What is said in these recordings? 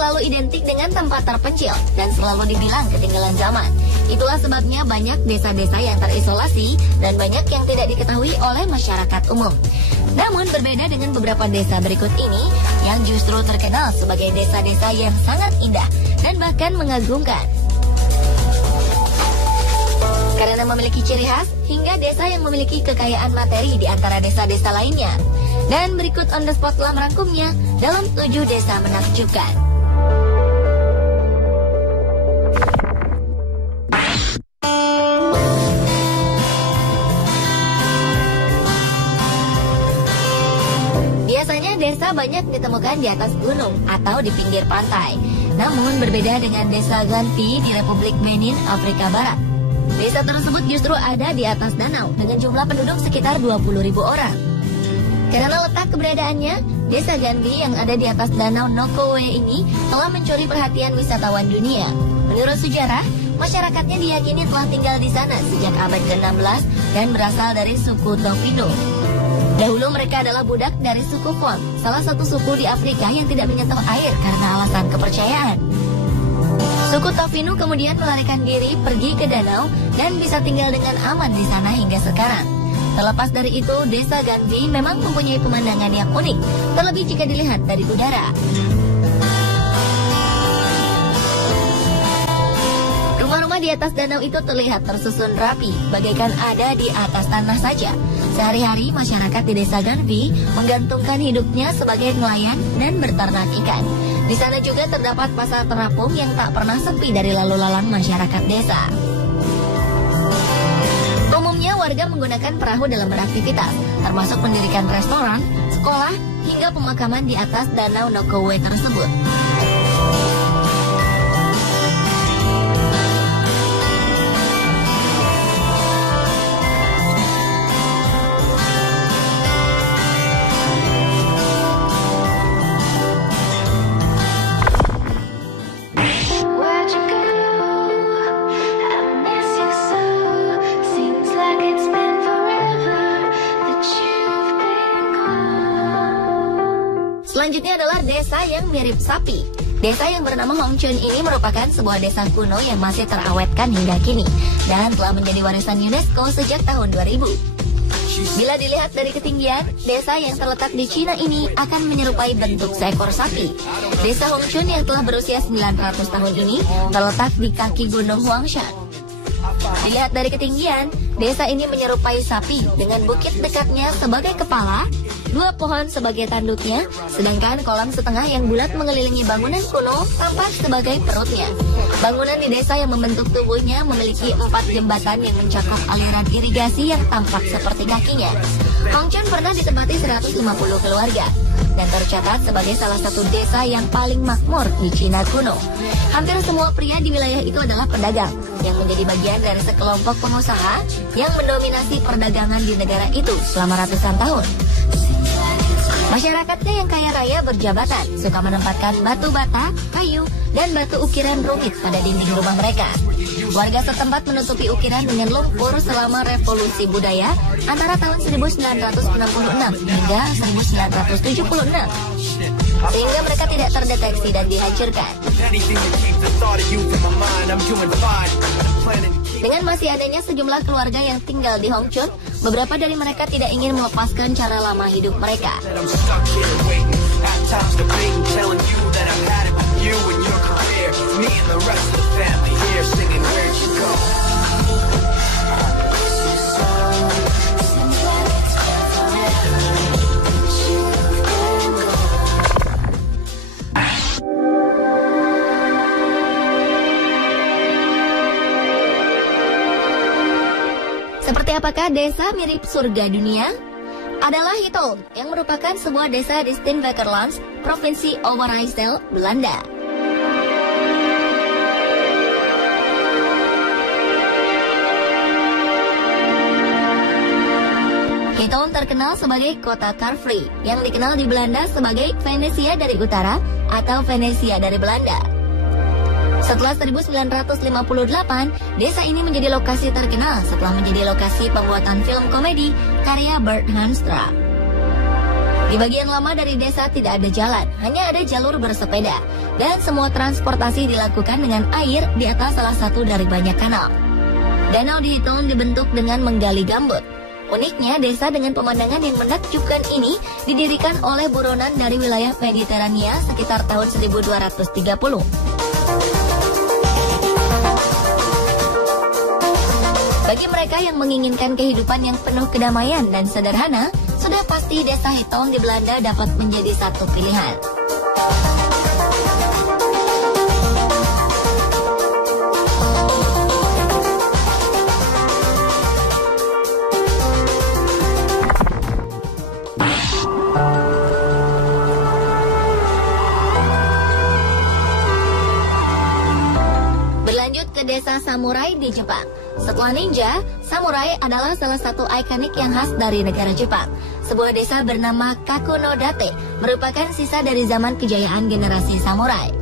selalu identik dengan tempat terpencil dan selalu dibilang ketinggalan zaman. Itulah sebabnya banyak desa-desa yang terisolasi dan banyak yang tidak diketahui oleh masyarakat umum. Namun berbeda dengan beberapa desa berikut ini yang justru terkenal sebagai desa-desa yang sangat indah dan bahkan mengagumkan. Karena memiliki ciri khas hingga desa yang memiliki kekayaan materi di antara desa-desa lainnya. Dan berikut on the spot telah merangkumnya dalam 7 desa menakjubkan. Biasanya desa banyak ditemukan di atas gunung atau di pinggir pantai. Namun berbeda dengan desa Ganti di Republik Benin, Afrika Barat. Desa tersebut justru ada di atas danau dengan jumlah penduduk sekitar 20.000 orang. Karena letak keberadaannya, desa Ganti yang ada di atas danau Nokowe ini telah mencuri perhatian wisatawan dunia. Menurut sejarah, masyarakatnya diyakini telah tinggal di sana sejak abad ke-16 dan berasal dari suku Tofino. Dahulu mereka adalah budak dari suku Fon, salah satu suku di Afrika yang tidak menyentuh air karena alasan kepercayaan. Suku Tofino kemudian melarikan diri pergi ke danau dan bisa tinggal dengan aman di sana hingga sekarang. Terlepas dari itu, desa Ganti memang mempunyai pemandangan yang unik, terlebih jika dilihat dari udara. Rumah-rumah di atas danau itu terlihat tersusun rapi, bagaikan ada di atas tanah saja. Sehari-hari masyarakat di desa Ganti menggantungkan hidupnya sebagai nelayan dan berternak ikan. Di sana juga terdapat pasar terapung yang tak pernah sepi dari lalu lalang masyarakat desa. Umumnya warga menggunakan perahu dalam beraktivitas, termasuk mendirikan restoran, sekolah, hingga pemakaman di atas danau Nokowe tersebut. Selanjutnya adalah desa yang mirip sapi. Desa yang bernama Hongchun ini merupakan sebuah desa kuno yang masih terawetkan hingga kini dan telah menjadi warisan UNESCO sejak tahun 2000. Bila dilihat dari ketinggian, desa yang terletak di Cina ini akan menyerupai bentuk seekor sapi. Desa Hongchun yang telah berusia 900 tahun ini terletak di kaki Gunung Huangshan. Dilihat dari ketinggian, desa ini menyerupai sapi dengan bukit dekatnya sebagai kepala, 2 pohon sebagai tanduknya, sedangkan kolam setengah yang bulat mengelilingi bangunan kuno tampak sebagai perutnya. Bangunan di desa yang membentuk tubuhnya memiliki 4 jembatan yang mencakup aliran irigasi yang tampak seperti kakinya. Hongchun pernah ditempati 150 keluarga dan tercatat sebagai salah satu desa yang paling makmur di Cina kuno. Hampir semua pria di wilayah itu adalah pedagang yang menjadi bagian dari sekelompok pengusaha yang mendominasi perdagangan di negara itu selama ratusan tahun. Masyarakatnya yang kaya raya berjabatan, suka menempatkan batu bata, kayu, dan batu ukiran rumit pada dinding rumah mereka. Warga setempat menutupi ukiran dengan lumpur selama revolusi budaya antara tahun 1966 hingga 1976. Sehingga mereka tidak terdeteksi dan dihancurkan. Dengan masih adanya sejumlah keluarga yang tinggal di Hongchun, beberapa dari mereka tidak ingin melepaskan cara lama hidup mereka. Seperti apakah desa mirip surga dunia? Adalah Hitholm, yang merupakan sebuah desa di Steenwijkerland, Provinsi Overijssel, Belanda. Hitholm terkenal sebagai kota car free, yang dikenal di Belanda sebagai Venesia dari Utara atau Venesia dari Belanda. Setelah 1958, desa ini menjadi lokasi terkenal setelah menjadi lokasi pembuatan film komedi karya Bert Hanstra. Di bagian lama dari desa tidak ada jalan, hanya ada jalur bersepeda. Dan semua transportasi dilakukan dengan air di atas salah satu dari banyak kanal. Danau di Hiton dibentuk dengan menggali gambut. Uniknya, desa dengan pemandangan yang menakjubkan ini didirikan oleh buronan dari wilayah Mediterania sekitar tahun 1230. Bagi mereka yang menginginkan kehidupan yang penuh kedamaian dan sederhana, sudah pasti desa Hiton di Belanda dapat menjadi satu pilihan. Berlanjut ke desa samurai di Jepang. Setelah ninja, samurai adalah salah satu ikonik yang khas dari negara Jepang. Sebuah desa bernama Kakunodate merupakan sisa dari zaman kejayaan generasi samurai.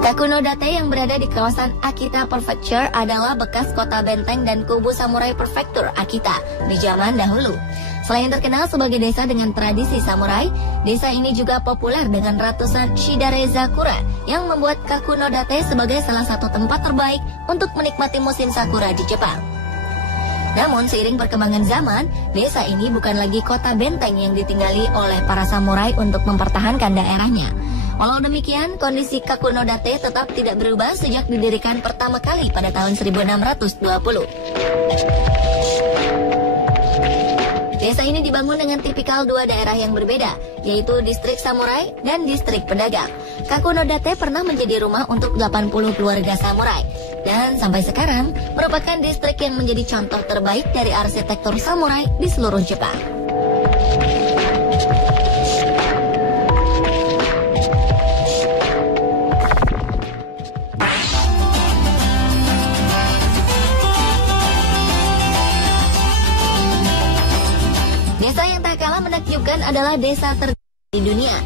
Kakunodate yang berada di kawasan Akita Prefecture adalah bekas kota benteng dan kubu samurai prefektur Akita di zaman dahulu. Selain terkenal sebagai desa dengan tradisi samurai, desa ini juga populer dengan ratusan shidare sakura yang membuat Kakunodate sebagai salah satu tempat terbaik untuk menikmati musim sakura di Jepang. Namun seiring perkembangan zaman, desa ini bukan lagi kota benteng yang ditinggali oleh para samurai untuk mempertahankan daerahnya. Walau demikian, kondisi Kakunodate tetap tidak berubah sejak didirikan pertama kali pada tahun 1620. Desa ini dibangun dengan tipikal dua daerah yang berbeda, yaitu distrik samurai dan distrik pedagang. Kakunodate pernah menjadi rumah untuk 80 keluarga samurai, dan sampai sekarang merupakan distrik yang menjadi contoh terbaik dari arsitektur samurai di seluruh Jepang. Desa yang tak kalah menakjubkan adalah desa tertinggi di dunia,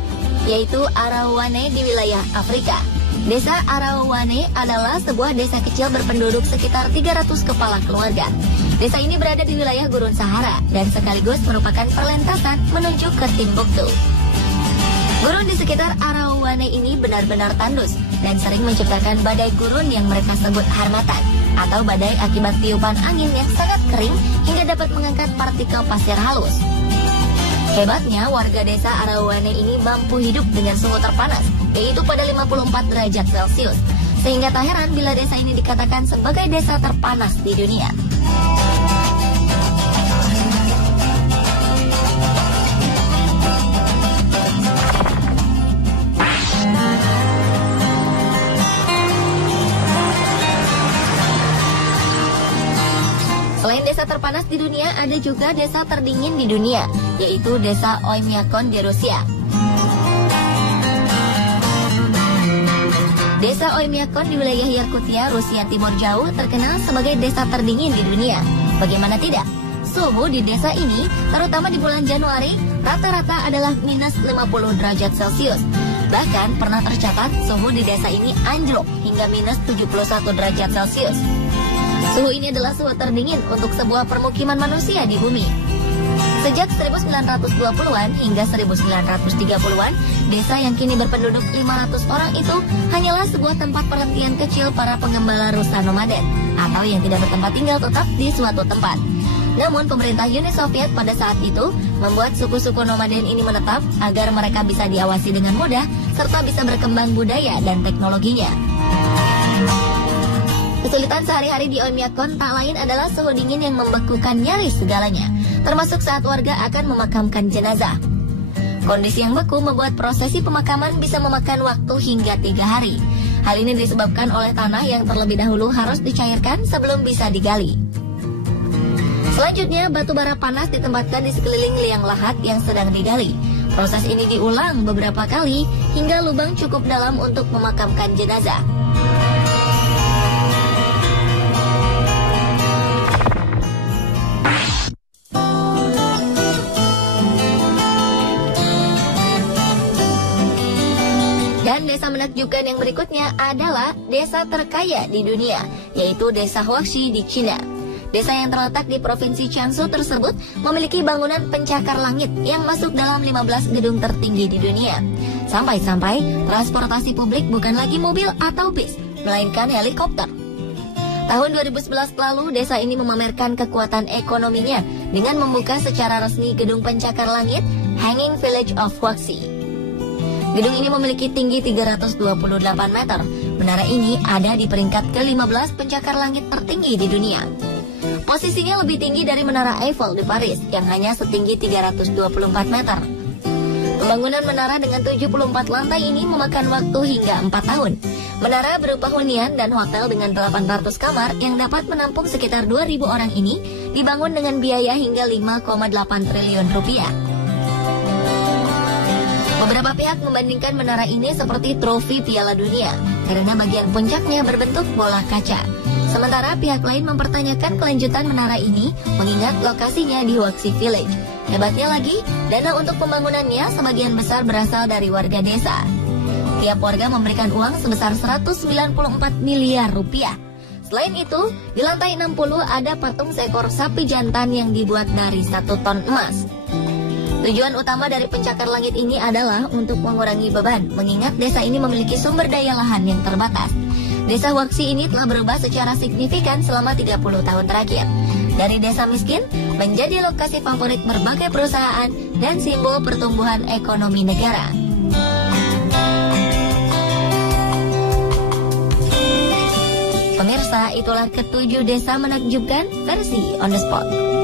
yaitu Arawane di wilayah Afrika. Desa Arawane adalah sebuah desa kecil berpenduduk sekitar 300 kepala keluarga. Desa ini berada di wilayah Gurun Sahara dan sekaligus merupakan perlintasan menuju ke Timbuktu. Gurun di sekitar Arawane ini benar-benar tandus dan sering menciptakan badai gurun yang mereka sebut harmatan, atau badai akibat tiupan angin yang sangat kering hingga dapat mengangkat partikel pasir halus. Hebatnya, warga desa Arawane ini mampu hidup dengan suhu terpanas, yaitu pada 54 derajat Celcius, sehingga tak heran bila desa ini dikatakan sebagai desa terpanas di dunia. Selain desa terpanas di dunia, ada juga desa terdingin di dunia, yaitu desa Oymyakon di Rusia. Desa Oymyakon di wilayah Yakutia, Rusia Timur Jauh terkenal sebagai desa terdingin di dunia. Bagaimana tidak? Suhu di desa ini, terutama di bulan Januari, rata-rata adalah minus 50 derajat Celcius. Bahkan pernah tercatat suhu di desa ini anjlok hingga minus 71 derajat Celcius. Suhu ini adalah suhu terdingin untuk sebuah permukiman manusia di bumi. Sejak 1920-an hingga 1930-an, desa yang kini berpenduduk 500 orang itu hanyalah sebuah tempat perhentian kecil para pengembala rusa nomaden, atau yang tidak bertempat tinggal tetap di suatu tempat. Namun pemerintah Uni Soviet pada saat itu membuat suku-suku nomaden ini menetap agar mereka bisa diawasi dengan mudah serta bisa berkembang budaya dan teknologinya. Kesulitan sehari-hari di Oymyakon tak lain adalah suhu dingin yang membekukan nyaris segalanya, termasuk saat warga akan memakamkan jenazah. Kondisi yang beku membuat prosesi pemakaman bisa memakan waktu hingga 3 hari. Hal ini disebabkan oleh tanah yang terlebih dahulu harus dicairkan sebelum bisa digali. Selanjutnya, batu bara panas ditempatkan di sekeliling liang lahat yang sedang digali. Proses ini diulang beberapa kali hingga lubang cukup dalam untuk memakamkan jenazah. Dan desa menakjubkan yang berikutnya adalah desa terkaya di dunia, yaitu desa Huaxi di China. Desa yang terletak di Provinsi Jiangsu tersebut memiliki bangunan pencakar langit yang masuk dalam 15 gedung tertinggi di dunia. Sampai-sampai transportasi publik bukan lagi mobil atau bis, melainkan helikopter. Tahun 2011 lalu, desa ini memamerkan kekuatan ekonominya dengan membuka secara resmi gedung pencakar langit Hanging Village of Huaxi. Gedung ini memiliki tinggi 328 meter. Menara ini ada di peringkat ke-15 pencakar langit tertinggi di dunia. Posisinya lebih tinggi dari Menara Eiffel di Paris yang hanya setinggi 324 meter. Pembangunan menara dengan 74 lantai ini memakan waktu hingga 4 tahun. Menara berupa hunian dan hotel dengan 800 kamar yang dapat menampung sekitar 2.000 orang ini dibangun dengan biaya hingga 5,8 triliun rupiah. Beberapa pihak membandingkan menara ini seperti trofi Piala Dunia karena bagian puncaknya berbentuk bola kaca. Sementara pihak lain mempertanyakan kelanjutan menara ini mengingat lokasinya di Huaxi Village. Hebatnya lagi, dana untuk pembangunannya sebagian besar berasal dari warga desa. Tiap warga memberikan uang sebesar 194 miliar rupiah. Selain itu, di lantai 60 ada patung seekor sapi jantan yang dibuat dari 1 ton emas. Tujuan utama dari pencakar langit ini adalah untuk mengurangi beban, mengingat desa ini memiliki sumber daya lahan yang terbatas. Desa Huaxi ini telah berubah secara signifikan selama 30 tahun terakhir. Dari desa miskin menjadi lokasi favorit berbagai perusahaan dan simbol pertumbuhan ekonomi negara. Pemirsa, itulah ke-7 desa menakjubkan versi On The Spot.